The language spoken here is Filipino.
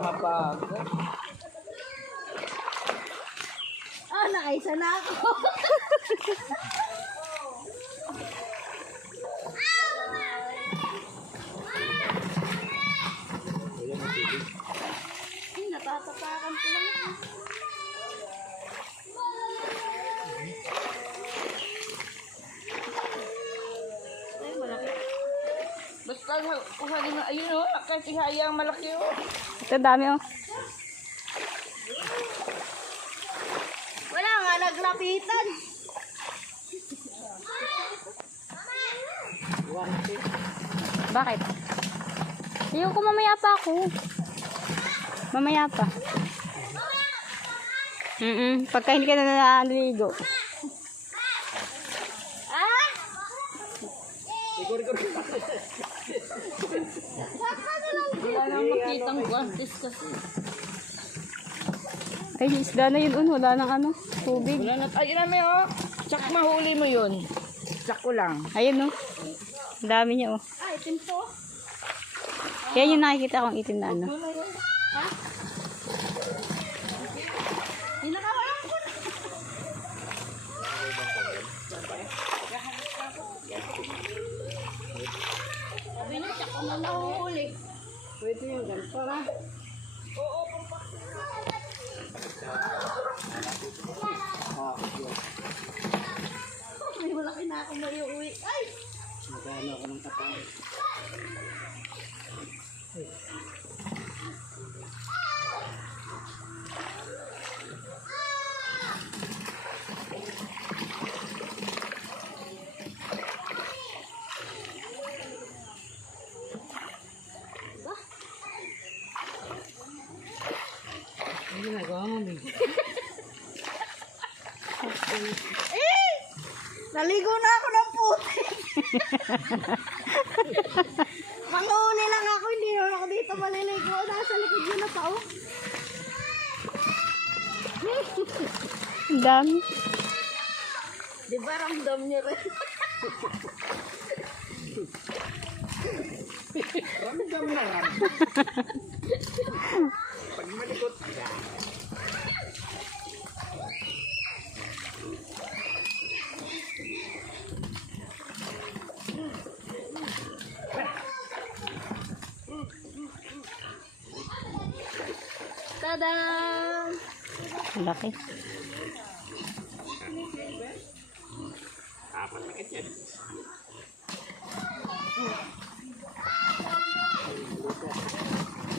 Mapagod. Ah, nakaisa na ako. Natatapakan ko lang yan. Ay, malaki. Basta kuhanin mo, ayun o, kasi hayang malaki o. Ito dami oh. Wala nga naglapitan. Bakit? Ayoko, mamaya pa ako. Mamaya pa. Pagka hindi ka na naliligo. Ah? Wala nang makitang guantes kasi. Ay, isda na yun. Wala nang ano, tubig. Wala na, ayun na may o. Tsak mahuli mo yun. Tsak ko lang. Ayun oh. Ang dami niya oh. Ah, itim to. Yan yung nakikita kong itim na ano. Ha? Hinakawalan ko na. Sabi na, tsaka mo nahuhuli. Pwede yung ganito na. May malaki na ako maiuwi. Ay! Magano ako ng kapal. Ang ginagawa mo, Mig. Eh! Naligo na ako ng puti. Manguhuli lang ako, hindi naman ako dito maliligo. Nasa likod yun na pa, oh. Ang dami. Di ba ramdam niyo rin? Ramdam na lang. Pag malikot ka. Tada! Ang laki. Apat na yan.